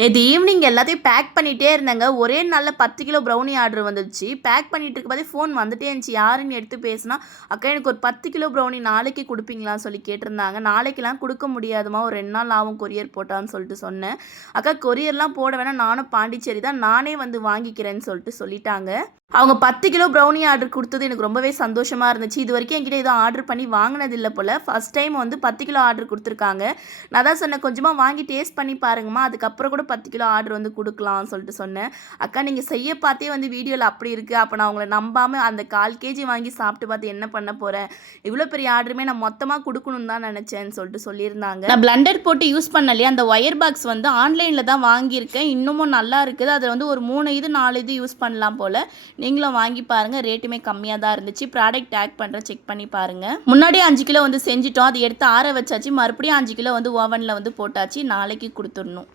நேற்று ஈவினிங் எல்லாத்தையும் பேக் பண்ணிகிட்டே இருந்தேங்க. ஒரே நாளில் 10 கிலோ ப்ரௌனி ஆர்டர் வந்துடுச்சு. பேக் பண்ணிட்டு இருக்கும்போதே ஃபோன் வந்துட்டே இருந்துச்சு. யாருன்னு எடுத்து பேசினா, அக்கா எனக்கு ஒரு 10 கிலோ ப்ரௌனி நாளைக்கு கொடுப்பீங்களான்னு சொல்லி கேட்டிருந்தாங்க. நாளைக்கெல்லாம் கொடுக்க முடியாதுமா, ஒரு 2 நாள் ஆகும் கொரியர் போட்டான்னு சொல்லிட்டு சொன்னேன். அக்கா கொரியர்லாம் போட வேணாம், நானும் பாண்டிச்சேரி தான், நானே வந்து வாங்கிக்கிறேன்னு சொல்லிட்டு சொல்லிட்டாங்க. அவங்க 10 கிலோ ப்ரௌனி ஆர்டர் கொடுத்தது எனக்கு ரொம்பவே சந்தோஷமாக இருந்துச்சு. இது வரைக்கும் என்கிட்ட எதுவும் ஆர்டர் பண்ணி வாங்கினதில்லை போல். ஃபஸ்ட் டைம் வந்து 10 கிலோ ஆர்டர் கொடுத்துருக்காங்க. நான் தான் சொன்னேன், கொஞ்சமாக வாங்கி டேஸ்ட் பண்ணி பாருங்கம்மா, அதுக்கப்புறம் கூட 10 கிலோ ஆர்டர் வந்து கொடுக்கலாம்னு சொல்லிட்டு சொன்னேன். அக்கா நீங்கள் செய்ய பார்த்தே வந்து வீடியோவில் அப்படி இருக்குது, அப்போ நான் உங்களை நம்பாமல் அந்த 1/4 கேஜி வாங்கி சாப்பிட்டு பார்த்து என்ன பண்ண போகிறேன், இவ்வளோ பெரிய ஆர்டருமே நான் மொத்தமாக கொடுக்கணும்னு தான் நினச்சேன்னு சொல்லிட்டு சொல்லியிருந்தாங்க. நான் பிளண்டர் போட்டு யூஸ் பண்ணலையே, அந்த ஒயர் பாக்ஸ் வந்து ஆன்லைனில் தான் வாங்கியிருக்கேன். இன்னமும் நல்லா இருக்குது. அதில் வந்து ஒரு 3 இது 4 இது யூஸ் பண்ணலாம் போல். நீங்களும் வாங்கி பாருங்கள். ரேட்டுமே கம்மியாக தான் இருந்துச்சு. ப்ராடக்ட் டேக் பண்ணுற செக் பண்ணி பாருங்கள். முன்னாடியே 5 கிலோ வந்து செஞ்சிட்டோம். அதை எடுத்து ஆற வச்சாச்சு. மறுபடியும் 5 கிலோ வந்து ஓவனில் வந்து போட்டாச்சு. நாளைக்கு கொடுத்துடணும்.